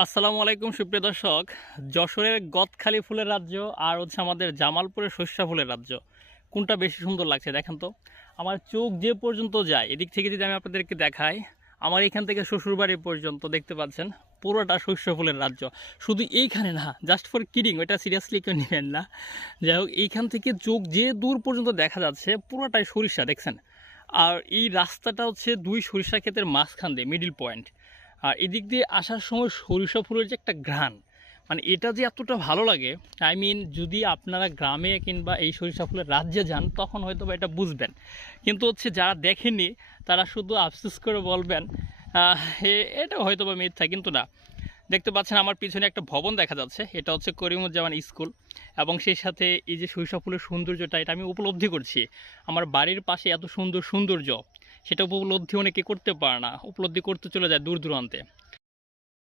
আসসালামু আলাইকুম সুপ্রিয় দর্শক। যশোরের গদখালি ফুলের রাজ্য আর হচ্ছে আমাদের জামালপুরের সরিষা ফুলের রাজ্য, কোনটা বেশি সুন্দর লাগছে দেখেন তো। আমার চোখ যে পর্যন্ত যায় এদিক থেকে যদি আমি আপনাদেরকে দেখাই, আমার এখান থেকে শ্বশুরবাড়ি পর্যন্ত দেখতে পাচ্ছেন পুরোটা সরিষা ফুলের রাজ্য। শুধু এইখানে না, জাস্ট ফর কিডিং, ওইটা সিরিয়াসলি কেউ নেবেন না। যাই হোক, এইখান থেকে চোখ যে দূর পর্যন্ত দেখা যাচ্ছে পুরোটাই সরিষা দেখছেন। আর এই রাস্তাটা হচ্ছে দুই সরিষা ক্ষেতের মাঝখান দিয়ে, মিডিল পয়েন্ট। আর এদিক দিয়ে আসার সময় সরিষা ফুলের যে একটা ঘ্রাণ, মানে এটা যে এতটা ভালো লাগে, আই মিন যদি আপনারা গ্রামে কিংবা এই সরিষা ফুলের রাজ্যে যান তখন হয়তো বা এটা বুঝবেন। কিন্তু হচ্ছে যারা দেখেননি তারা শুধু আফসোস করে বলবেন এটা হয়তো বা মিথ্যা, কিন্তু না। দেখতে পাচ্ছেন আমার পিছনে একটা ভবন দেখা যাচ্ছে, এটা হচ্ছে করিমুজ্জামান স্কুল। এবং সেই সাথে এই যে সরিষা ফুলের সৌন্দর্যটা, এটা আমি উপলব্ধি করছি। আমার বাড়ির পাশে এত সুন্দর সৌন্দর্য, সেটা উপলব্ধি অনেকে করতে পারে না, উপলব্ধি করতে চলে যায় দূর দূরান্তে।